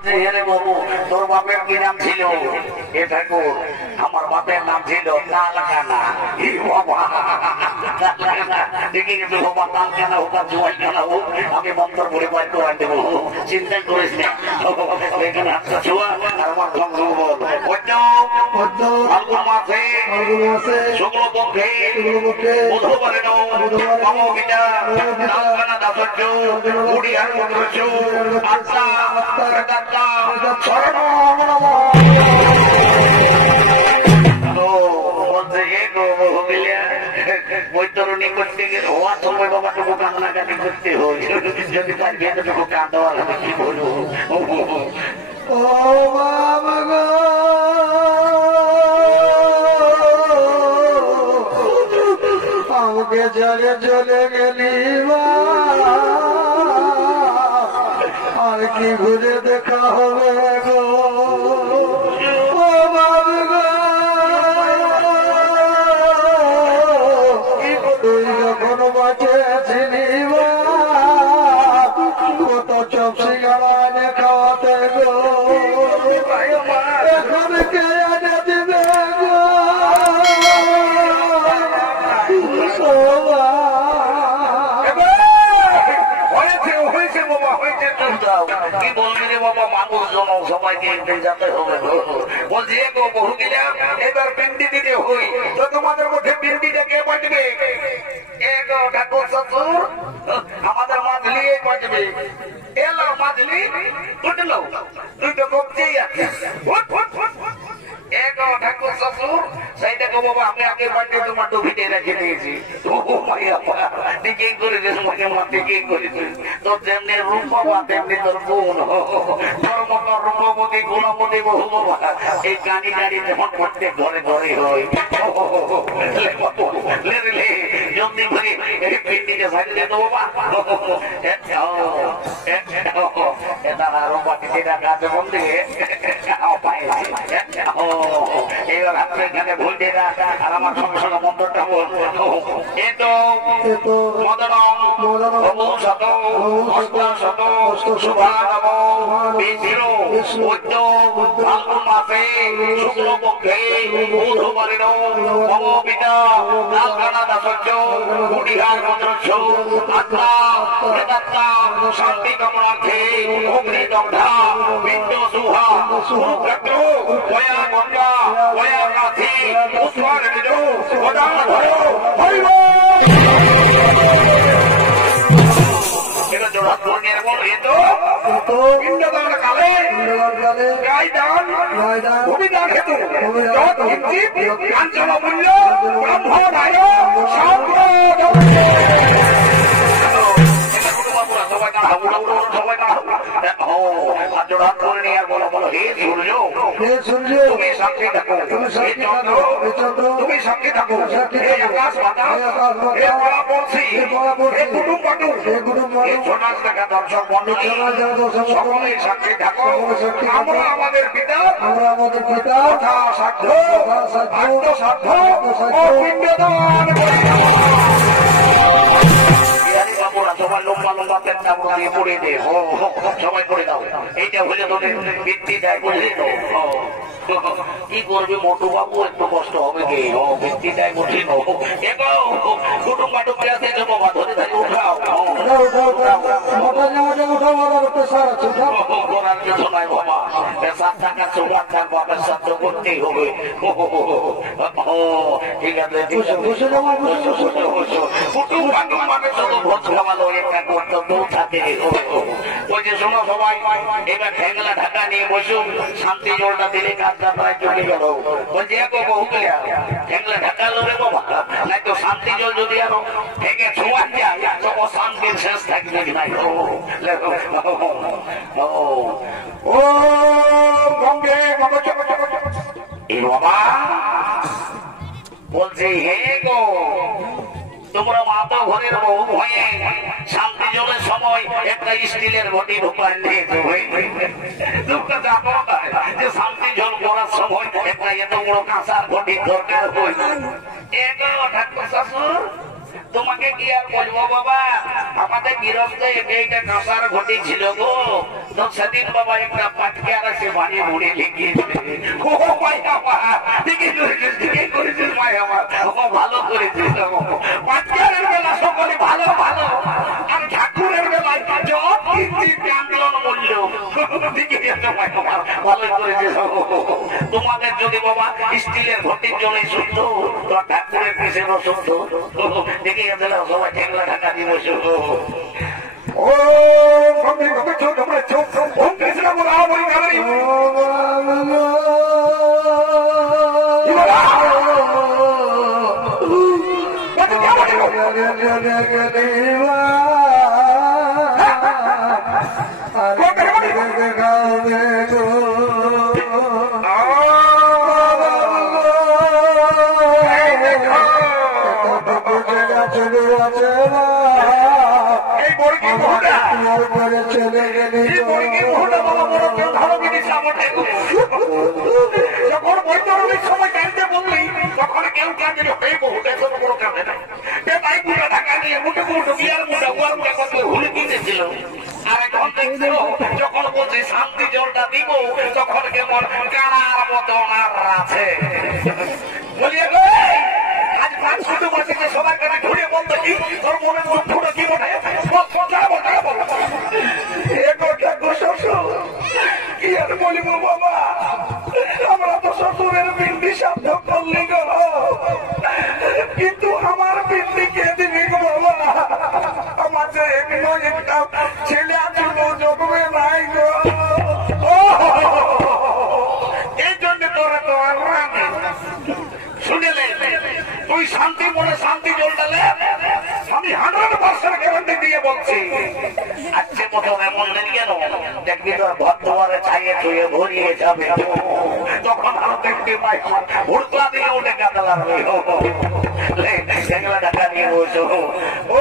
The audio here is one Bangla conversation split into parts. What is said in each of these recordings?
বলছে হেরে বাবু তোর বাপের কি নাম ছিল? এ ঠাকুর আমার বাপের নাম ছিল তালকানা। বাবা দেখি কিন্তু বাবা তালকানা হোক আর জোয়াই কানা হোক আমি মন্ত্র বলে বাইর করে দেবো, চিন্তা করিস না। এখানে হাতটা ছোঁয়া আর আমার ধ্বংস বল ফাল্গুন মাসে শুক্লপক্ষে বুধবারে নবমীটা তালকানা দাসর্য গুড়িয়ার মন্ত্রস্য আত্মা প্রেতাত্মা শরণ নমঃ। বৈতরণী করতে গেলে হওয়ার সময় বাবাটুকু কান্নাকাটি করতে হয়, যদি তার ভেতরটুকু কাঁদা আমি কি বলবো। ও বাবা গো আমাকে জলে চলে গেলি আর কি ঘুরে দেখা হবে গো। কত চপসি গাড়ানে খাওয়াতে গো, এখন কে এনে দিবে গো। হয়েছে বাবা হয়েছে, কি বলবি রে বাবা, মানুষ জন সবাইকে যেতে হবে। বলছি গো বহু গেলাম এবার পিন্ডি দিতে হই, তো তোমাদের মধ্যে পিন্ডিটা কে বাঁচবে? ঠাকুর শ্বশুর আমাদের মাঝলি বাঁচবে। এলো মাঝলি উঠলো, তুই তো কমছেই আছে। ঠাকুর শ্বশুর সেইটাকে বাবা আমি আগে বাড়িতে তোমার ডুবিতে রেখে দিয়েছি। ঠিকই করেছিস মনে মা, ঠিকই করেছিস। তোর যেমনি রূপ বাবা তেমনি তোর গুণ, তোর মতো রূপবতী গুণবতী বহু বাবা এই গাড়ি গাড়ি যেমন প্রত্যেক ঘরে ঘরে হয়। জলদি করে এই পিন্ডিকে সাইড দিয়ে দেবো বাবা। তারা রূপাটিতে কাজে বন্ধে এইবার আপনার এখানে ভুল দিয়ে আর আমার সঙ্গে সঙ্গে মন্ত্রটা বল। এতো মদনম প্রভু শত অষ্ট শত শুভানব বিষ্ণু বৈদ্য ফাল্গুন মাসে শুক্লপক্ষে বুধবারে নবমীটা তালকানা দাসর্য গুড়িয়ার মন্ত্রস্য আত্মা প্রেতাত্মা শান্তি কামনার্থে অগ্নিদগ্ধা বিদ্য সুহা কুরুক্ষেত্র গয়া গঙ্গা গয়া কাথি পুষ্পার বিদু গদাধর হইল। এটা জোড়া ধর্মের বল হেতু পিণ্ডদান কালে গায়দান ভূমিদান হেতু যত কিঞ্চিৎ কাঞ্চন মূল্য ব্রহ্মণায় সম্প্রদ। সবাই দাঁড়াও সবাই দাঁড়াও। জোড়া ধরে নিয়ে আর বলো বলো হে সূর্য তুমি সাক্ষী থাকো, হে চন্দ্র তুমি সাক্ষী থাকো, হে আকাশ বাতাস হে বলা বলছি হে কুটুম পাটুর হে ছোটাস টাকা দর্শক মন্ডলী সকলেই সাক্ষী থাকো। আমরা আমাদের পিতা তথা সাধ্য আত্মসাধ্য ও পিণ্ডদান সবাই লম্বা লম্বা পেটটা দিয়ে পড়ে দে, সবাই করে দাও। এইটা হলে তোদের বৃত্তি দেয় বুঝলি তো। কি করবে মোটু বাবু, একটু কষ্ট হবে কি? বৃত্তি দেয় বুঝলি তো। কুটুম বাটুকে আছে বাবা ধরে ধরে উঠাও। করার কিছু নাই বাবা, পেশার টাকা চোখার থাকবো, পেশার তো করতেই হবে। ঠিক আছে কুটুম বাটুক মানে শুধু ভোজ খাওয়ালো একটা কর্তব্য থাকে। ওই যে শোনো সবাই এবার ঠেংলা ঢাকা নিয়ে বসুন, শান্তি জলটা দিলে কাজটা প্রায় চলে গেল। বলছি বহু ঠেংলা ঢাকালো রে বাবা, নাই তো শান্তি জল যদি আরো ঠেকে ছোঁয়া যায় তো অশান্তির শেষ থাকবে নাই। ও গঙ্গে বাবা বলছে হে গো তোমরা মাতা ঘরের বহু হয়ে শান্তি জলের সময় একটা স্টিলের ঘটি ঢোকায় নিয়ে যে শান্তি জল করার সময় একটা এত বড় কাঁচার ঘটি দরকার হয়। ঠাকুর শ্বশুর তোমাকে কি আর বলবো বাবা, আমাদের গৃহস্থ এইটা কাঁসার ঘটি ছিল গো। তো সেদিন বাবা একটা পাটকে আর সে বাড়ি মুড়ে লেগিয়েছে। ও ভাই আমার ঠিকই করেছিস, ঠিকই করেছিস ভাই আমার, ভালো করেছিস। পাটকের বেলা সকলে ভালো ভালো, আর ঠাকুরের বেলায় জব কিন্তু আন্দোলন মূল্য। ঠিকই আছে ভাই আমার, ভালো করেছিস। তোমাদের যদি বাবা স্টিলের ঘটির জন্যই শুদ্ধ, তোমার ঠাকুরের পিছনে শুদ্ধ। দেখে গেছে সবাই ঠেকলা ঢাকা দিয়ে বসে। ও চোখ আমরা চোখ কৃষ্ণ বলা বলি যখন বৈতরণের সময় জানতে বললি তখন কেউ কাঁদে হয়ে বহু এখন কোনো কাঁদে না। তাই মুঠা ঢাকা নিয়ে মুঠে মুঠো বিয়ার মুঠা গোয়ার মুঠা কত হুলে কিনেছিল। আর এখন দেখছো যখন বলছি শান্তি জলটা দিব তখন কেমন কানার মতো ওনার আছে। বলিয়ে আজ 500 বছরে সবার কাছে ঘুরে বলতে কি তোর মনে দুঃখটা কি মনে কি আর বলিব বাবা, আমরা তো শ্বশুরের বিন্দি শব্দ করলি গো, কিন্তু আমার বিন্দি কে দিবি গো বাবা। আমার যে একটা ছেলে আছে জন্মে নাই গো, এই জন্য তোরা তো আর শুনেলে তুই শান্তি মনে শান্তি জল ডালে আমি 100% গ্যারান্টি দিয়ে বলছি। আজকে প্রথম এমন দিন কেন দেখবি তোর ভদ্রবারে চাইয়ে চুয়ে ভরিয়ে যাবে, তখন আরো দেখতে পাই আমার ভুড়কা দিয়ে উঠে কাতলা রইল ঢাকা নিয়ে বসো। ও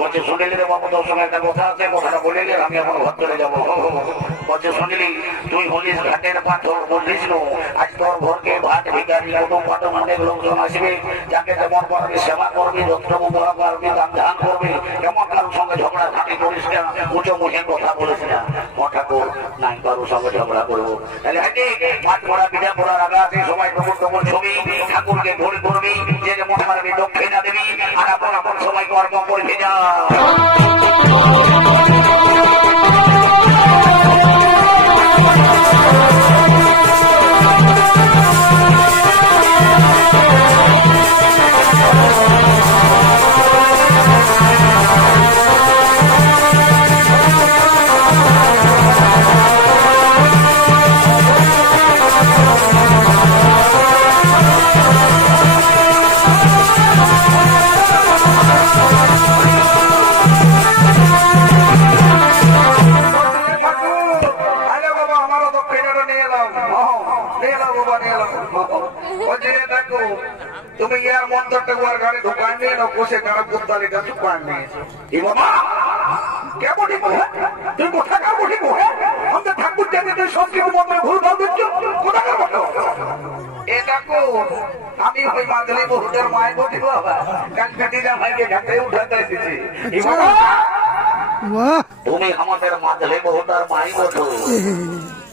বলছে শুনিলি রে বাবু, তোর সঙ্গে একটা কথা আছে, কথাটা বলিলি আমি এখন ঘর চলে যাবো। বলছে শুনিলি তুই হলিস ঘাটের পাথর বলিস নো, আজ তোর ঘরকে ভাত ভিকারি কুটুম পাটন অনেক লোকজন আসবে, যাকে যেমন পারবি সেবা করবি, যত্রম করা পারবি, দান ধান করবি, কেমন কারোর সঙ্গে ঝগড়া ঝাঁটি করিস না, উঁচু মুখে কথা বলিস না। ঠাকুর নাই কারোর সঙ্গে ঝগড়া করবো, তাহলে হাঁটি মাঠ পড়া পিঠা পড়া রাগা আছে সবাই টুকুর টুকুর ছবি ঠাকুরকে ভোর করবি, যে যেমন পারবি দক্ষিণা দেবী, আর আপন আপন সবাই কর্ম করবি যা। তুমি ইয়ার মন্ত্রটা ওর ঘরে ঢুকান নিয়ে না বসে কারা বুদ্ধালিটা ঢুকান নিয়েছো। কেমন তুই কোথাকার বসিব? আমাদের ঠাকুর জানি তুই সংস্কৃতি মন্ত্রে ভুল ভাল দিচ্ছ, কোথাকার বসো? এটা কোন আমি ওই মাঝলি বহুদের মায় বসিব, কাল বেটিরা ভাইকে ঘাটে উঠাতে এসেছি। তুমি আমাদের মাঝলি বহুতার মাই বসো।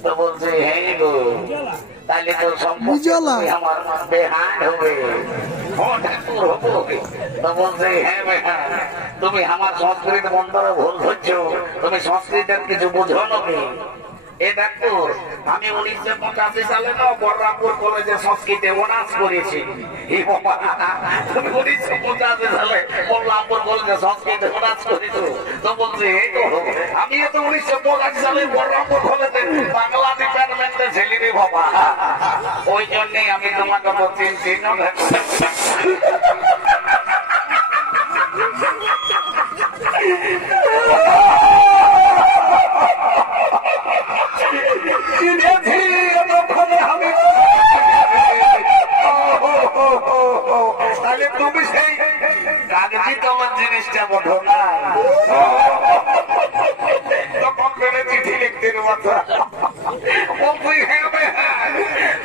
তো বলছে হ্যাঁ গো, তাহলে তো সম্পত্তি আমার বেহান হবে, ঠাকুর হবো। তো বলছে হ্যাঁ বেহান, তুমি আমার সংস্কৃত মন্ত্রে ভুল ধরছো, তুমি সংস্কৃতের কিছু বুঝো নাকি? এ ঠাকুর আমি 1985 সালে না বলরামপুর কলেজে সংস্কৃতে অনার্স করেছি। 1985 সালে বলরামপুর কলেজে সংস্কৃতে অনার্স করেছি। তো বলছে আমি তো 1985 সালে বলরামপুর কলেজে বাংলা ডিপার্টমেন্টে ছিলি রে বাবা, ওই জন্যই আমি তোমাকে চিনছি না।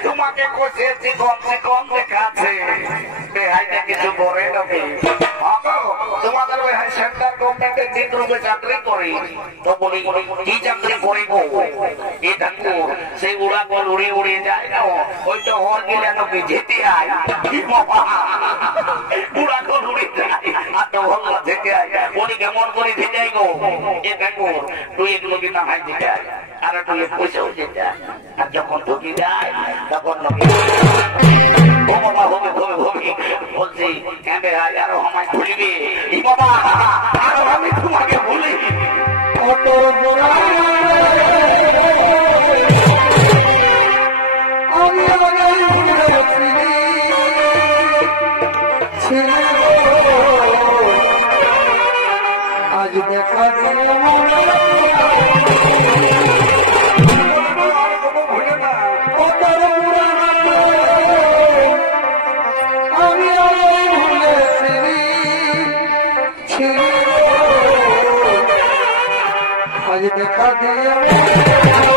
তোমাকে কোচেছি কমসে কম দেখাচ্ছে বেহাইটা কিছু করে নাকি তোমাদের ওই সেন্ট্রাল গভর্নমেন্টের যে গ্রুপে চাকরি করি তো বলি কি চাকরি করিব এই ঠাকুর সেই উড়া কল উড়িয়ে উড়িয়ে যায় না ওইটা হর গেলে নাকি যেতে আয় উড়া কল উড়িয়ে যায় আর তো ভগবান যেতে আয় উনি কেমন করে যেতে আই গো এ ঠাকুর তুই এগুলো কি না হাই যেতে আয় আর তুই পয়সাও যেতে আয় আর যখন ঢুকি যায় তখন নাকি বাবা হবে হবে হবে বলছি ক্যাম্পে আয় আরো আমায় ভুলিবে বাবা আরো আমি তোমাকে ভুলি কত আজ দেখা आज देखा दिया